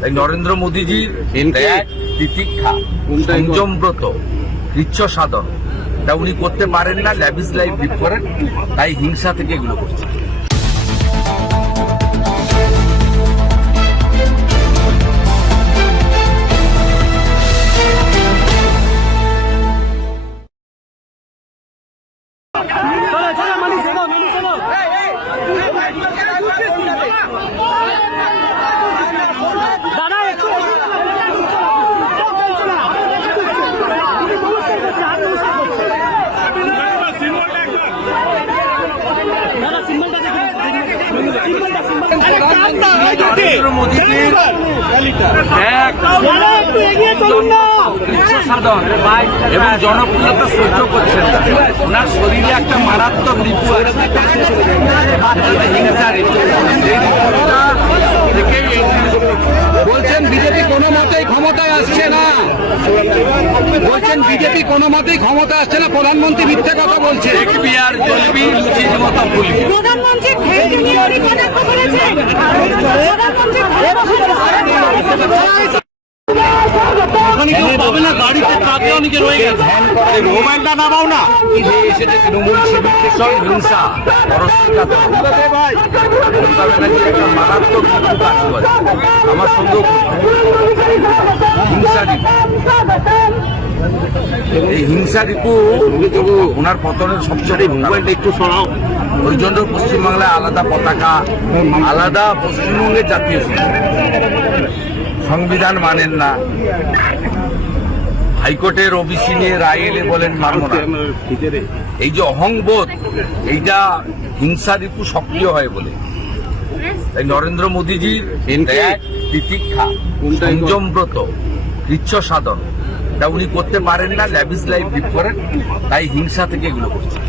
তাই নরেন্দ্র মোদীজির ত্যাগ, তিতিক্ষা, সংযমব্রত, কৃচ্ছ সাধন তা উনি করতে পারেন না, ল্যাভিশ লাইফ লিড করেন, তাই হিংসা থেকে এগুলো করছেন। নরেন্দ্র মোদীজির সাধন এবং জনপ্রিয়তা সহ্য করছেন না। ওনার শরীরে একটা মারাত্মক রিপু আছে, বলছেন বিজেপি কোনো মতেই ক্ষমতায় আসছে না, বলছেন বিজেপি কোনো মতেই ক্ষমতা আসছে না, প্রধানমন্ত্রী মিথ্যে কথা বলছে। দেখবি আর জ্বলবি, লুচির মতো ফুলবি। প্রধানমন্ত্রী মোবাইলটা নামাও না। তৃণমূল শিবিরকে সব হিংসা, মারাত্মক আমার সঙ্গে হিংসা রিপু, এই হিংসা রিপু ওনার পতনের সবচেয়ে মোবাইলটা একটু শোনাও। ওই জন্য পশ্চিমবাংলায় আলাদা পতাকা, আলাদা পশ্চিমবঙ্গের জাতীয় সংবিধান মানেন না, হাইকোর্টের ওবিসি নিয়ে রায় এলে বলেন মানব না। এই যে অহংবোধ, এইটা হিংসা রিপু সক্রিয় হয় বলে। তাই নরেন্দ্র মোদীজির ত্যাগ, তিতিক্ষা, সংযমব্রত, কৃচ্ছ সাধন তা উনি করতে পারেন না, ল্যাভিশ লাইফ লিড করেন, তাই হিংসা থেকে এগুলো করছেন।